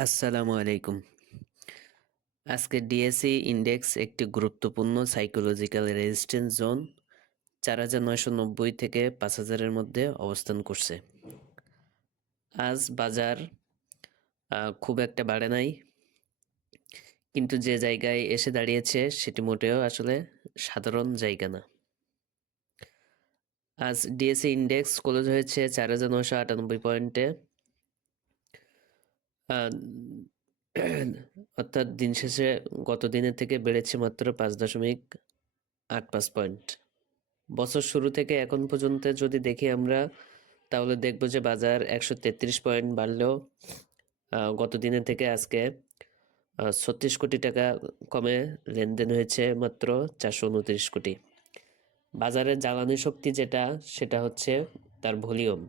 আসসালামু আলাইকুম। আজকে ডিএসই ইন্ডেক্স একটি গুরুত্বপূর্ণ সাইকোলজিক্যাল রেজিস্ট্যান্স জোন ৪,৯৯০ থেকে ৫,০০০-এর মধ্যে অবস্থান করছে। আজ বাজার খুব একটা বাড়ে নাই, কিন্তু যে জায়গায় এসে দাঁড়িয়েছে সেটি মোটেও আসলে সাধারণ জায়গা না। আজ ডিএসই ইন্ডেক্স ক্লোজ হয়েছে ৪,৯৯৮ পয়েন্টে, অর্থাৎ দিন শেষে গত দিনের থেকে বেড়েছে মাত্র ৫.৮৫ পয়েন্ট। বছর শুরু থেকে এখন পর্যন্ত যদি দেখি আমরা, তাহলে দেখব যে বাজার ১৩৩ পয়েন্ট বাড়লেও গত দিনের থেকে আজকে ৩৬ কোটি টাকা কমে লেনদেন হয়েছে মাত্র ৪২৯ কোটি। বাজারের জ্বালানি শক্তি যেটা, সেটা হচ্ছে তার ভলিউম।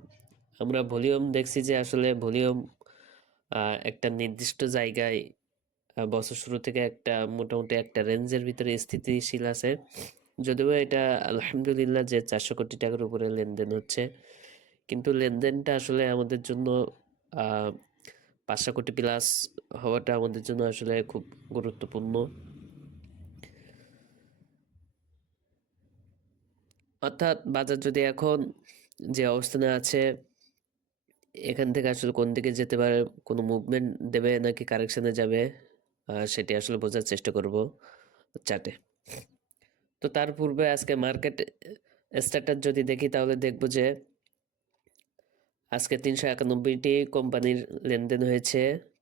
আমরা ভলিউম দেখছি যে আসলে ভলিউম একটা নির্দিষ্ট জায়গায় বছর শুরু থেকে একটা মোটামুটি একটা রেঞ্জের ভিতরে স্থিতিশীল আছে। যদিও এটা আলহামদুলিল্লাহ যে ৪০০ কোটি টাকার উপরে লেনদেন হচ্ছে, কিন্তু লেনদেনটা আসলে আমাদের জন্য ৫০০ কোটি প্লাস হওয়াটা আমাদের জন্য আসলে খুব গুরুত্বপূর্ণ। অর্থাৎ বাজার যদি এখন যে অবস্থানে আছে, এখান থেকে আসলে কোন দিকে যেতে পারে, কোনো মুভমেন্ট দেবে নাকি কারেকশানে যাবে, সেটি আসলে বোঝার চেষ্টা করব চার্টে। তো তার পূর্বে আজকে মার্কেট স্ট্যাটাস যদি দেখি, তাহলে দেখব যে আজকে ৩৯১টি কোম্পানির লেনদেন হয়েছে।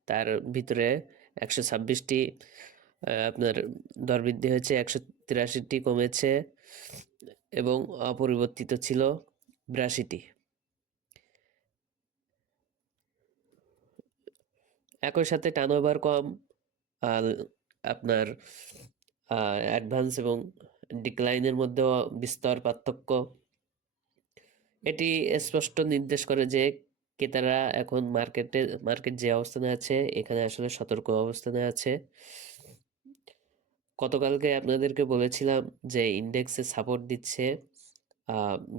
তার ভিতরে ১২৬টি আপনার দরবৃদ্ধি হয়েছে, ১৮৩টি কমেছে এবং অপরিবর্তিত ছিল ৮২টি। একই সাথে টার্নওভার কম, আপনার অ্যাডভান্স এবং ডিক্লাইনের মধ্যেও বিস্তর পার্থক্য। এটি স্পষ্ট নির্দেশ করে যে ক্রেতারা এখন মার্কেট যে অবস্থানে আছে, এখানে আসলে সতর্ক অবস্থানে আছে। গতকালকে আপনাদেরকে বলেছিলাম যে ইন্ডেক্সে সাপোর্ট দিচ্ছে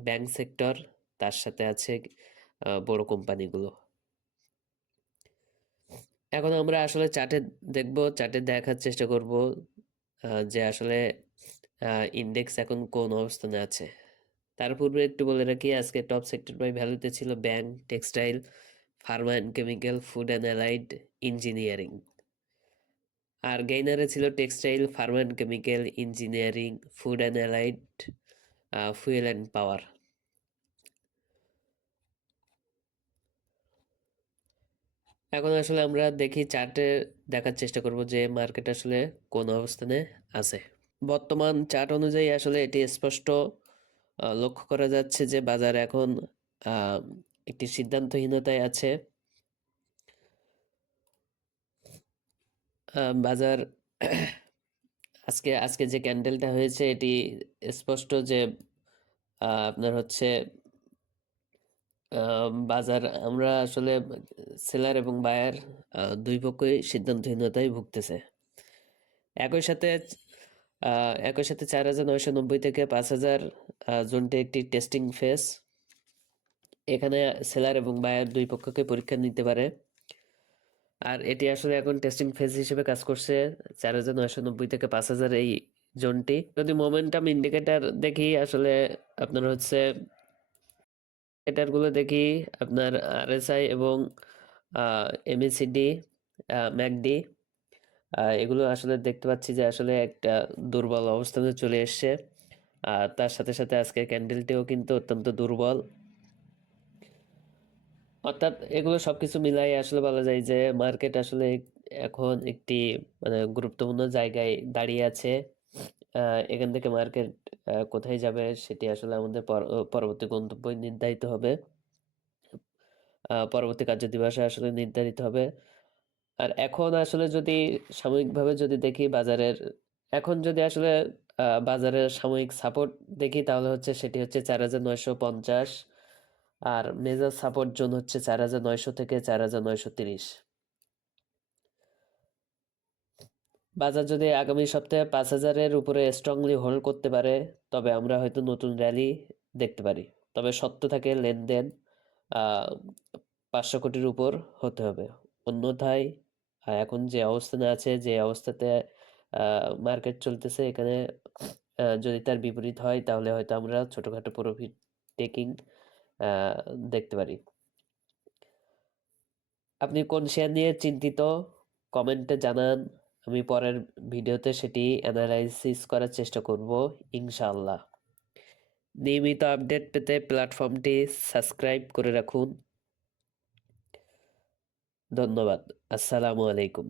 ব্যাংক সেক্টর, তার সাথে আছে বড় কোম্পানিগুলো। এখন আমরা আসলে চার্টে দেখব, চার্টে দেখার চেষ্টা করব যে আসলে ইন্ডেক্স এখন কোন অবস্থানে আছে। তার পূর্বে একটু বলে রাখি, আজকে টপ সেক্টর বাই ভ্যালুতে ছিল bank, textile, pharma and chemical, food and allied, engineering. আর গেইনারে ছিল textile, pharma and chemical, engineering, food and allied, fuel and power. এখন আসলে আমরা দেখি চার্টে দেখার চেষ্টা করব যে মার্কেট আসলে কোন অবস্থানে আছে। বর্তমান চার্ট অনুযায়ী আসলে এটি স্পষ্ট লক্ষ্য করা যাচ্ছে যে বাজার এখন একটি সিদ্ধান্তহীনতায় আছে। বাজার আজকে আজকে যে ক্যান্ডেলটা হয়েছে, এটি স্পষ্ট যে আপনার হচ্ছে বাজার, আমরা আসলে সেলার এবং বায়ার দুই পক্ষই সিদ্ধান্তহীনতায় ভুগতেছে। একই সাথে ৪,৯৯০ থেকে ৫,০০০ জোনটি একটি টেস্টিং ফেজ। এখানে সেলার এবং বায়ার দুই পক্ষকে পরীক্ষা নিতে পারে। আর এটি আসলে এখন টেস্টিং ফেজ হিসেবে কাজ করছে ৪,৯৯০ থেকে ৫,০০০ এই জোনটি। যদি মোমেন্টাম ইন্ডিকেটর দেখি, আসলে আপনার হচ্ছে ইন্ডিকেটরগুলো দেখি, আপনার আরএসআই এবং এমএসিডি, ম্যাকডি, এগুলো আসলে দেখতে পাচ্ছি যে আসলে একটা দুর্বল অবস্থানে চলে এসছে। আর তার সাথে সাথে আজকের ক্যান্ডেলটিও কিন্তু অত্যন্ত দুর্বল। অর্থাৎ এগুলো সবকিছু মিলাই আসলে বলা যায় যে মার্কেট আসলে এখন একটি মানে গুরুত্বপূর্ণ জায়গায় দাঁড়িয়ে আছে। এখান থেকে মার্কেট কোথায় যাবে সেটি আসলে আমাদের পরবর্তী গন্তব্য নির্ধারিত হবে, পরবর্তী কার্যদিবসে আসলে নির্ধারিত হবে। আর এখন আসলে যদি সাময়িকভাবে যদি দেখি বাজারের, এখন যদি আসলে বাজারের সাময়িক সাপোর্ট দেখি, তাহলে হচ্ছে সেটি হচ্ছে ৪,৯৫০, আর মেজর সাপোর্ট জোন হচ্ছে ৪,৯০০ থেকে ৪,৯৩০। বাজার যদি আগামী সপ্তাহে ৫,০০০-এর উপরে স্ট্রংলি হোল্ড করতে পারে, তবে আমরা হয়তো নতুন র্যালি দেখতে পারি। তবে সত্য থাকে লেনদেন ৫০০ কোটির উপর হতে হবে, অন্যথায় এখন যে অবস্থানে আছে, যে অবস্থাতে মার্কেট চলতেছে, এখানে যদি তার বিপরীত হয় তাহলে হয়তো আমরা ছোটখাটো প্রফিট টেকিং দেখতে পারি। আপনি কোন শেয়ার নিয়ে চিন্তিত কমেন্টে জানান, আমি পরের ভিডিওতে সেটি অ্যানালাইসিস করার চেষ্টা করব ইনশাআল্লাহ। নিয়মিত আপডেট পেতে প্ল্যাটফর্মটি সাবস্ক্রাইব করে রাখুন। ধন্যবাদ। আসসালামু আলাইকুম।